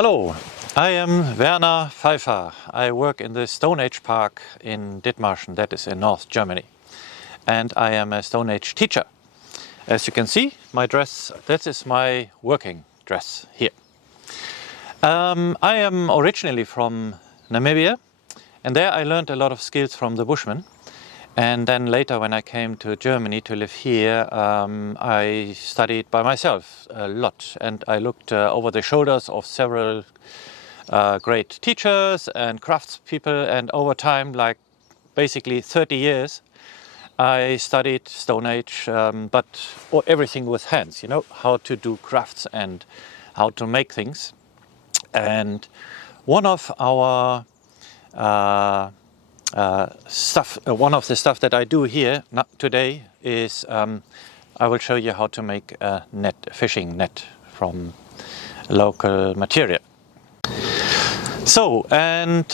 Hello, I am Werner. I work in the Stone Age park in Dithmarschen, that is in North Germany. And I am a Stone Age teacher. As you can see, my dress, that is my working dress here. I am originally from Namibia, and there I learned a lot of skills from the Bushmen. And then later when I came to Germany to live here, I studied by myself a lot, and I looked over the shoulders of several great teachers and craftspeople, and over time, like basically 30 years, I studied Stone Age, but everything with hands, you know, how to do crafts and how to make things. And one of our one of the stuff that I do here today is I will show you how to make a net, a fishing net from local material. So, and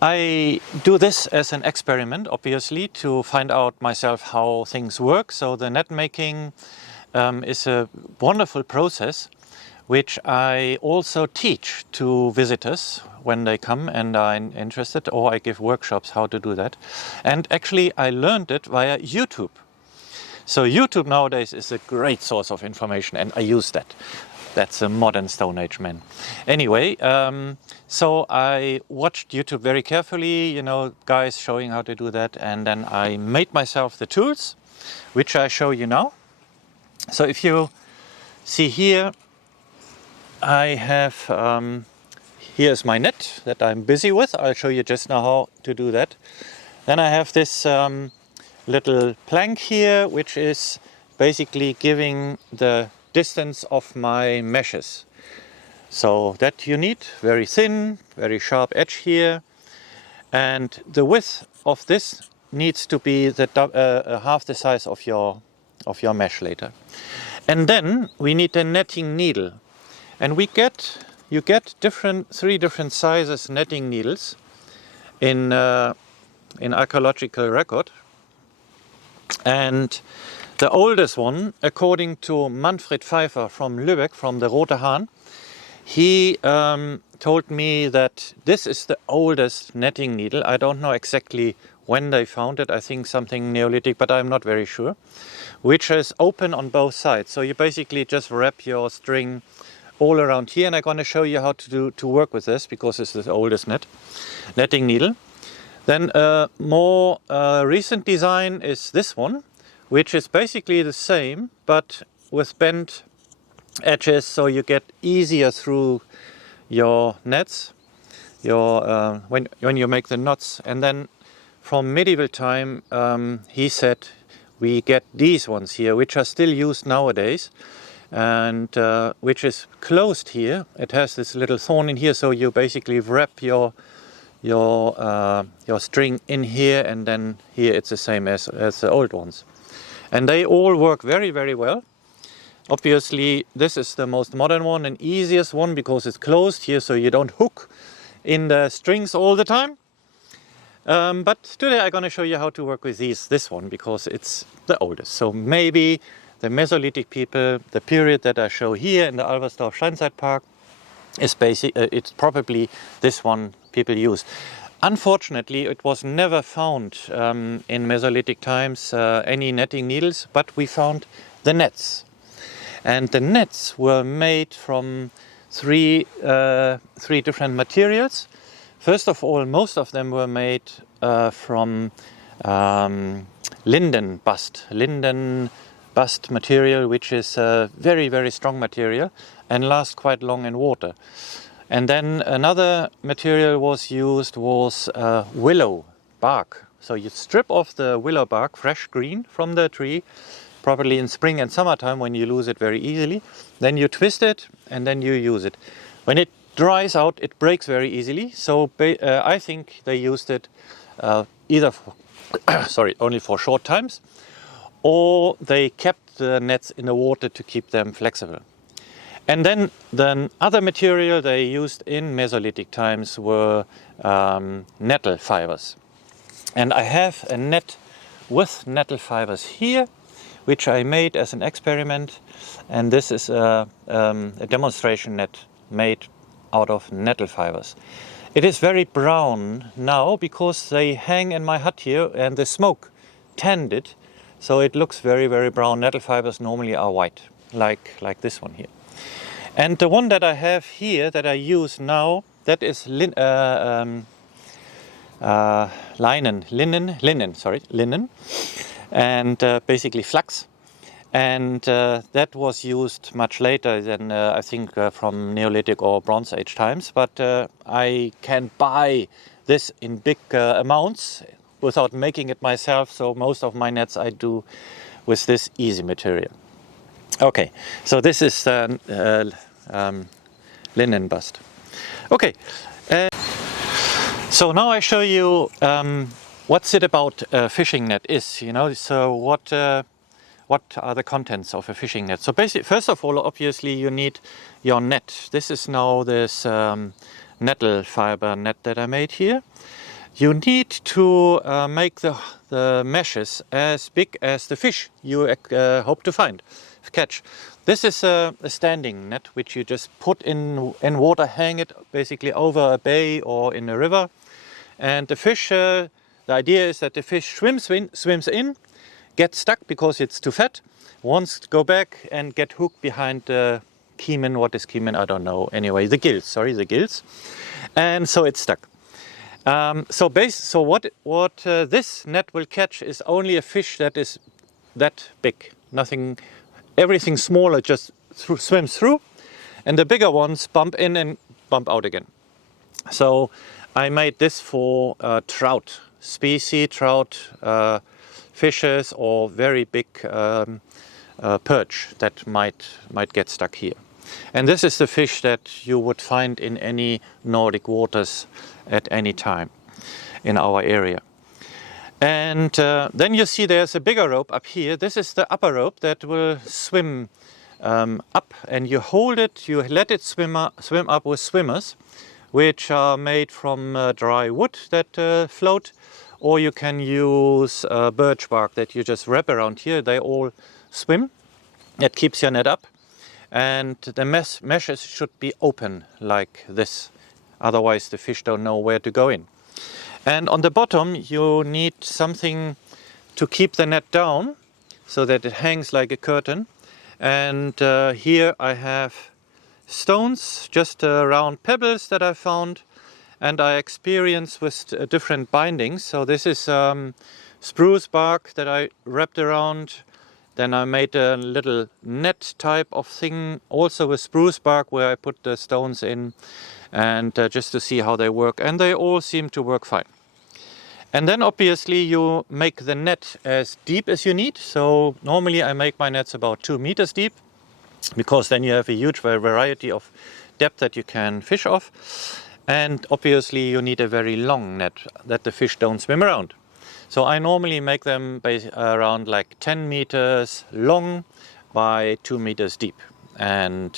I do this as an experiment, obviously, to find out myself how things work. So the net making is a wonderful process which I also teach to visitors when they come and are interested, or I give workshops how to do that. And actually I learned it via YouTube. So YouTube nowadays is a great source of information, and I use that. That's a modern Stone Age man. Anyway, so I watched YouTube very carefully, you know, guys showing how to do that, and then I made myself the tools, which I show you now. So if you see here, I have, here's my net that I'm busy with. I'll show you just now how to do that. Then I have this little plank here, which is basically giving the distance of my meshes. So that you need, very thin, very sharp edge here. And the width of this needs to be the half the size of your mesh later. And then we need a netting needle. And you get three different sizes netting needles in archaeological record. And the oldest one, according to Manfred Pfeiffer from Lübeck, from the Rote Hahn, he told me that this is the oldest netting needle. I don't know exactly when they found it. I think something Neolithic, but I'm not very sure. Which is open on both sides. So you basically just wrap your string all around here, and I'm going to show you how to work with this, because this is the oldest netting needle. Then a more recent design is this one, which is basically the same but with bent edges, so you get easier through your nets, when you make the knots. And then from medieval time, he said we get these ones here, which are still used nowadays, and which is closed here. It has this little thorn in here, so you basically wrap your string in here, and then here it's the same as the old ones. And they all work very, very well. Obviously, this is the most modern one and easiest one because it's closed here, so you don't hook in the strings all the time. But today I'm going to show you how to work with this one, because it's the oldest. So maybe the Mesolithic people, the period that I show here in the Albersdorf Steinzeit Park, is it's probably this one people use. Unfortunately, it was never found in Mesolithic times any netting needles, but we found the nets. And the nets were made from three different materials. First of all, most of them were made from linden bast material, which is a very, very strong material and lasts quite long in water. And then another material was used was willow bark. So you strip off the willow bark, fresh green from the tree, probably in spring and summertime when you lose it very easily. Then you twist it and then you use it. When it dries out, it breaks very easily. So I think they used it either for only for short times, or they kept the nets in the water to keep them flexible. And then the other material they used in Mesolithic times were nettle fibers. And I have a net with nettle fibers here, which I made as an experiment. And this is a demonstration net made out of nettle fibers. It is very brown now because they hang in my hut here and the smoke tanned it, so it looks very, very brown. Nettle fibers normally are white, like this one here. And the one that I have here that I use now, that is linen, and basically flax. And that was used much later than I think from Neolithic or Bronze Age times. But I can buy this in big amounts without making it myself. So most of my nets I do with this easy material. Okay, so this is linen bust. Okay, so now I show you what's it about a fishing net is. You know, so what are the contents of a fishing net? So basically, first of all, obviously you need your net. This is now this nettle fiber net that I made here. You need to make the meshes as big as the fish you hope to catch. This is a standing net which you just put in water, hang it basically over a bay or in a river. And the fish, the idea is that the fish swims in, get stuck because it's too fat, wants to go back and get hooked behind the Kiemen. What is Kiemen? I don't know. Anyway, the gills, and so it's stuck. So what this net will catch is only a fish that is that big. Nothing, everything smaller just swims through, and the bigger ones bump in and bump out again. So I made this for trout species, fishes or very big perch that might get stuck here. And this is the fish that you would find in any Nordic waters at any time in our area. And then you see there's a bigger rope up here. This is the upper rope that will swim up, and you hold it, you let it swim up with swimmers, which are made from dry wood that float. Or you can use birch bark that you just wrap around here. They all swim. That keeps your net up. And the meshes should be open like this. Otherwise the fish don't know where to go in. And on the bottom you need something to keep the net down so that it hangs like a curtain. And here I have stones, just round pebbles that I found. And I experience with different bindings. So this is spruce bark that I wrapped around. Then I made a little net type of thing also with spruce bark where I put the stones in, and just to see how they work. And they all seem to work fine. And then obviously you make the net as deep as you need. So normally I make my nets about 2 meters deep, because then you have a huge variety of depth that you can fish off. And obviously you need a very long net that the fish don't swim around. So I normally make them around like 10 meters long by 2 meters deep. And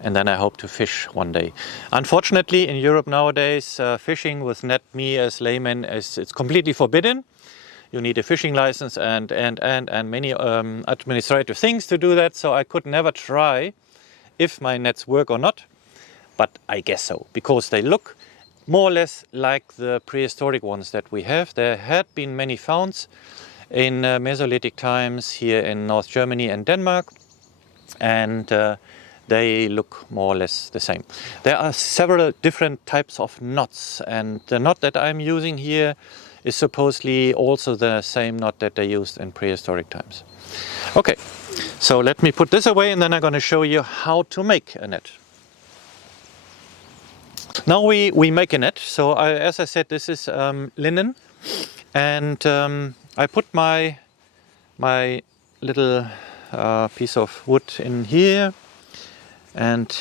then I hope to fish one day. Unfortunately in Europe nowadays, fishing with net, me as layman, it's completely forbidden. You need a fishing license and many administrative things to do that. So I could never try if my nets work or not. But I guess so, because they look more or less like the prehistoric ones that we have. There had been many founds in Mesolithic times here in North Germany and Denmark, and they look more or less the same. There are several different types of knots, and the knot that I'm using here is supposedly also the same knot that they used in prehistoric times. Okay, so let me put this away, and then I'm going to show you how to make a net. Now we make a net. So as I said, this is linen, and I put my little piece of wood in here, and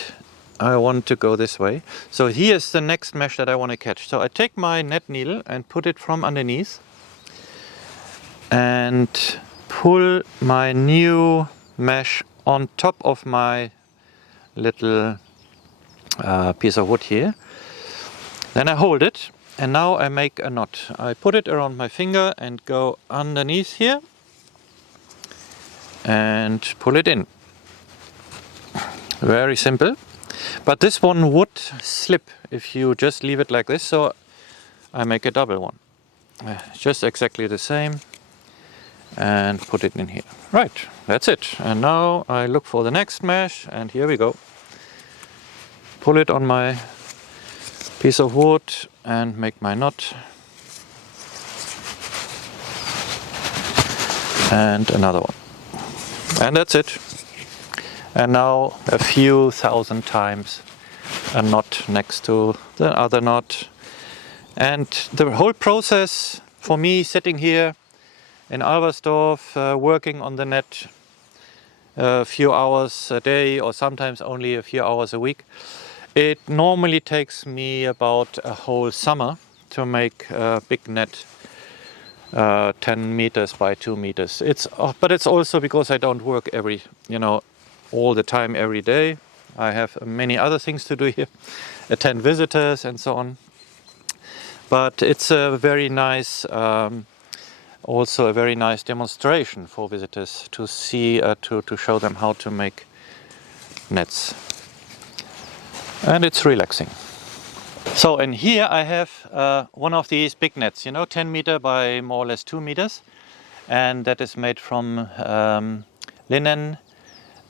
I want to go this way. So here's the next mesh that I want to catch. So I take my net needle and put it from underneath and pull my new mesh on top of my little piece of wood here. Then I hold it, and now I make a knot. I put it around my finger and go underneath here and pull it in. Very simple. But this one would slip if you just leave it like this, so I make a double one. Just exactly the same, and put it in here. Right, that's it. And now I look for the next mesh, and here we go. Pull it on my piece of wood and make my knot. And another one. And that's it. And now a few thousand times a knot next to the other knot. And the whole process for me sitting here in Albersdorf working on the net a few hours a day or sometimes only a few hours a week, it normally takes me about a whole summer to make a big net, 10 meters by 2 meters. But it's also because I don't work all the time every day. I have many other things to do here, attend visitors and so on. But it's a very nice, also a very nice demonstration for visitors to see, to show them how to make nets. And it's relaxing. So in here I have one of these big nets, 10 meter by more or less 2 meters. And that is made from linen.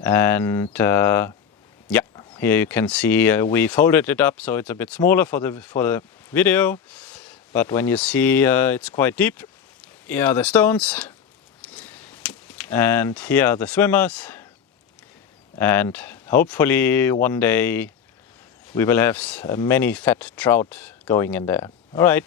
And yeah, here you can see we folded it up so it's a bit smaller for the video. But when you see it's quite deep. Here are the stones. And here are the swimmers. And hopefully one day we will have many fat trout going in there. All right.